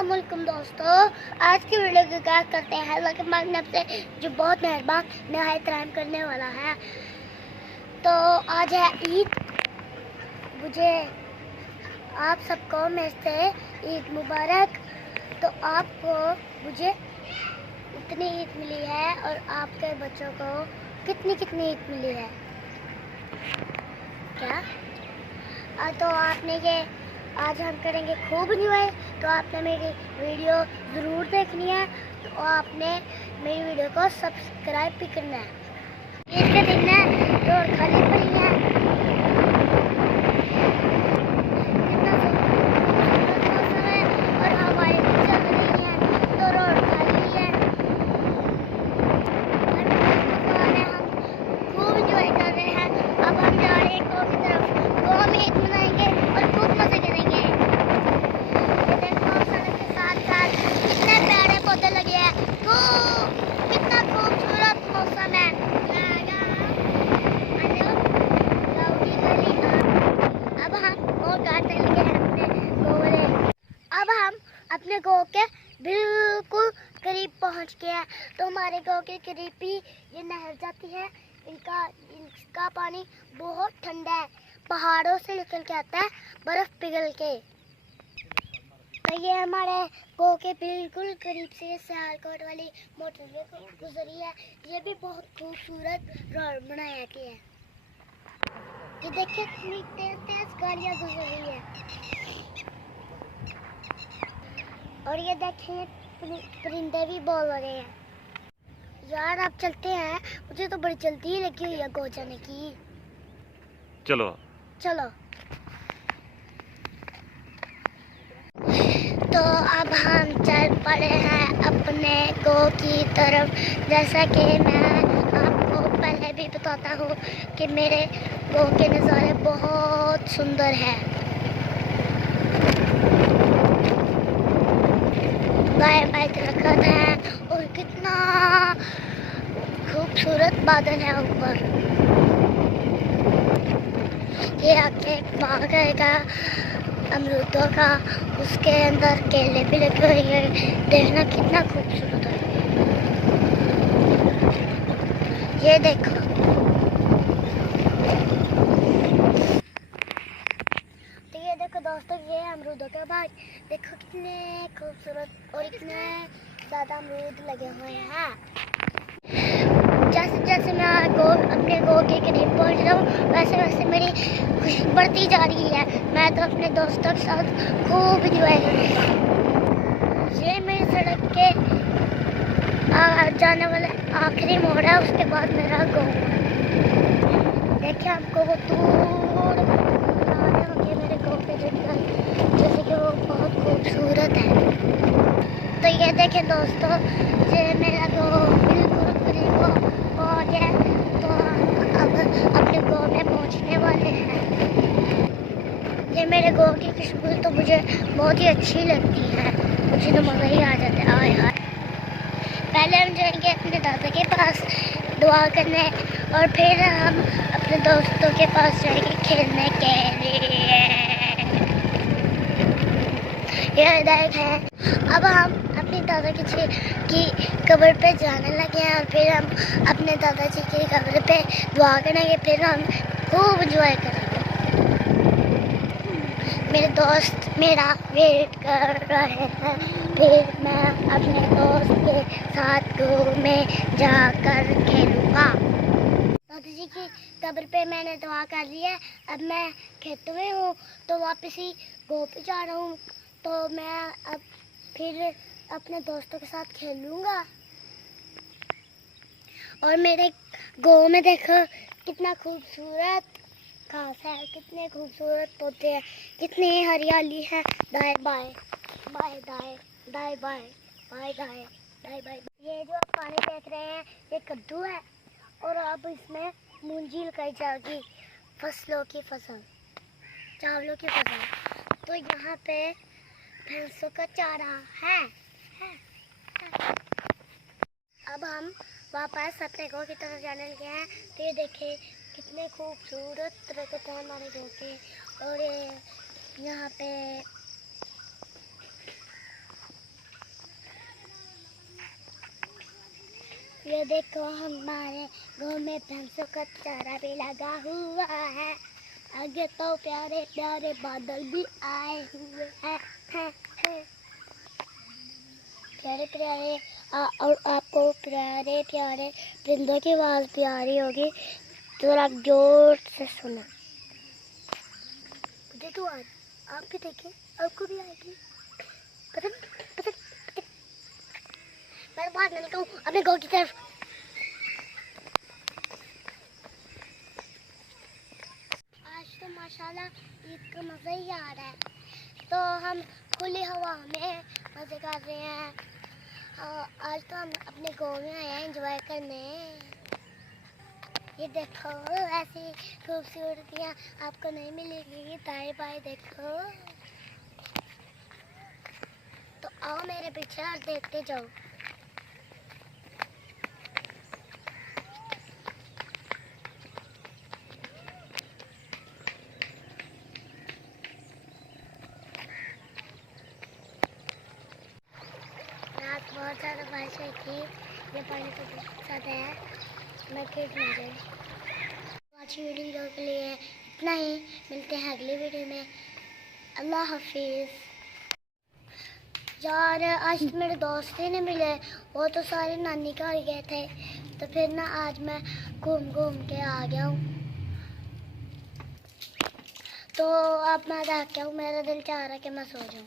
अस्सलामुअलैकुम दोस्तों, आज की वीडियो की आगाज़ करते हैं अल्लाह के मांगने से जो बहुत मेहरबान नहायत रहम करने वाला है। तो आज है ईद। मुझे आप सबको मेरे से ईद मुबारक। तो आपको मुझे इतनी ईद मिली है और आपके बच्चों को कितनी कितनी ईद मिली है क्या? तो आपने ये आज हम करेंगे खूब एंजॉय। तो आपने मेरी वीडियो ज़रूर देखनी है। तो आपने मेरी वीडियो को सब्सक्राइब भी करना है। ईद के दिन है, रोड खाली पड़ी है। कितना खूबसूरत मौसम है और हवाएं भी चल रही हैं, तो रोड खाली है। हम खूब एंजॉय कर रहे हैं। अब हम जा रहे हैं गाँव की तरफ। गाँव में ईद मनाएंगे और खूब मजे करेंगे। ये देखो सड़क के साथ साथ कितने प्यारे पौधे लगे हैं। कितना खूबसूरत मौसम है। अब हम और काटने लगे हैं अपने गोले। अब हम अपने गाँव के बिल्कुल करीब पहुंच गए हैं। तो हमारे गाँव के करीब ही ये नहर जाती है। इसका पानी बहुत ठंडा है, पहाड़ों से निकल के आता है बर्फ पिघल के। तो ये हमारे गाँव के बिल्कुल करीब से सियालकोट वाली मोटरवे गुजरी है। ये भी बहुत खूबसूरत रोड बनाया गया है। ये देखिए कितनी तेज तेज गाड़ियाँ गुजर रही है। और ये देखिए परिंदे भी बोल रहे हैं। यार आप चलते हैं, मुझे तो बड़ी जल्दी लगी हुई है गाँव जाने की। चलो चलो। तो अब हम चल पड़े हैं अपने गाँव की तरफ। जैसा कि मैं आपको पहले भी बताता हूँ कि मेरे गाँव के नज़ारे बहुत सुंदर हैं। बाएं बाएं दरख्त हैं और कितना खूबसूरत बादल है ऊपर। ये आगे एक बाग है अमरूदों का, उसके अंदर केले भी लगे हुए हैं। देखना कितना खूबसूरत है। ये देखो, तो ये देखो दोस्तों, ये अमरूदों का बाग। देखो कितने खूबसूरत और इतने ज़्यादा अमरूद लगे हुए हैं। जैसे जैसे मैं अपने गाँव के करीब पहुँच रहा हूँ, वैसे वैसे मेरी खुशी बढ़ती जा रही है। मैं तो अपने दोस्तों के साथ खूब इंजॉय कर रही हूँ। ये मेरी सड़क के जाने वाले आखिरी मोड़ है, उसके बाद मेरा गाँव। देखिए आपको वो दूर नज़ारे होंगे मेरे गाँव के जंगल, जैसे कि वो बहुत खूबसूरत है। तो ये देखें दोस्तों, ये मेरा गाँव बिल्कुल करीब हो गया। तो अब अपने गाँव में पहुँचने वाले हैं। ये मेरे गाँव की खुशबू तो मुझे बहुत ही अच्छी लगती है। मुझे तो मज़ा ही आ जाता है। आए हाय। पहले हम जाएंगे अपने दादा के पास दुआ करने, और फिर हम अपने दोस्तों के पास जाएंगे खेलने के लिए। ये हिदायत है। अब हम अपने दादा की कब्र पे जाने लगे हैं और फिर हम अपने दादाजी की कब्र पे दुआ करेंगे। फिर हम खूब एंजॉय करेंगे। मेरे दोस्त मेरा वेट कर रहे हैं, फिर मैं अपने दोस्त के साथ गाँव में जाकर खेलूँगा। दादाजी की कब्र पे मैंने दुआ कर ली है। अब मैं खेतों में हूँ, तो वापस ही गाँव पे जा रहा हूँ। तो मैं अब फिर अपने दोस्तों के साथ खेलूँगा। और मेरे गाँव में देखो कितना खूबसूरत घास है, कितने खूबसूरत पौधे हैं, कितनी हरियाली है। दाएं बाएं बाएं दाएं दाएं बाएं बाएं दाएं दाएं बाएं। ये जो आप पानी देख रहे हैं, ये कद्दू है और अब इसमें मूंजी लगाई जाएगी, फसलों की फसल, चावलों की फसल। तो यहाँ पे भैंसों का चारा है। अब हम वापस अपने गाँव की तरफ जाने लगे हैं। तो ये देखें कितने खूबसूरत दरख्त हैं हमारे गाँव के। और यहाँ पे ये देखो हमारे गाँव में भैंसों का चारा भी लगा हुआ है। आगे तो प्यारे प्यारे बादल भी आए हुए हैं। प्यारे प्यारे और आपको प्यारे प्यारे परिंदों की आवाज़ भी आ रही होगी, तो आप जोर से सुनो। मुझे तो आप भी देखिए, आपको भी आएगी पसंद पसंद पसंद। मैं बाहर निकलता हूँ अपने गाँव की तरफ। आज तो माशाल्लाह ईद का मज़ा ही आ रहा है, तो हम खुली हवा में मज़े कर रहे हैं। आज तो हम अपने गाँव में आए हैं एंजॉय करने। ये देखो ऐसी खूबसूरतियाँ आपको नहीं मिलेगी, दाएं बाएं देखो। तो आओ मेरे पीछे और देखते जाओ। रात बहुत ज़्यादा बारिश हुई थी, ये पानी तो बहुत ज़्यादा है, मैं खेत में गई। आज की वीडियो के लिए इतना ही, मिलते हैं अगली वीडियो में। अल्लाह हाफिज़। यार आज तो मेरे दोस्त ही नहीं मिले, वो तो सारे नानी घर गए थे, तो फिर ना आज मैं घूम घूम के आ गया हूँ। तो अब मैं जाके हूँ, मेरा दिल चाह रहा है कि मैं सो जाऊँ।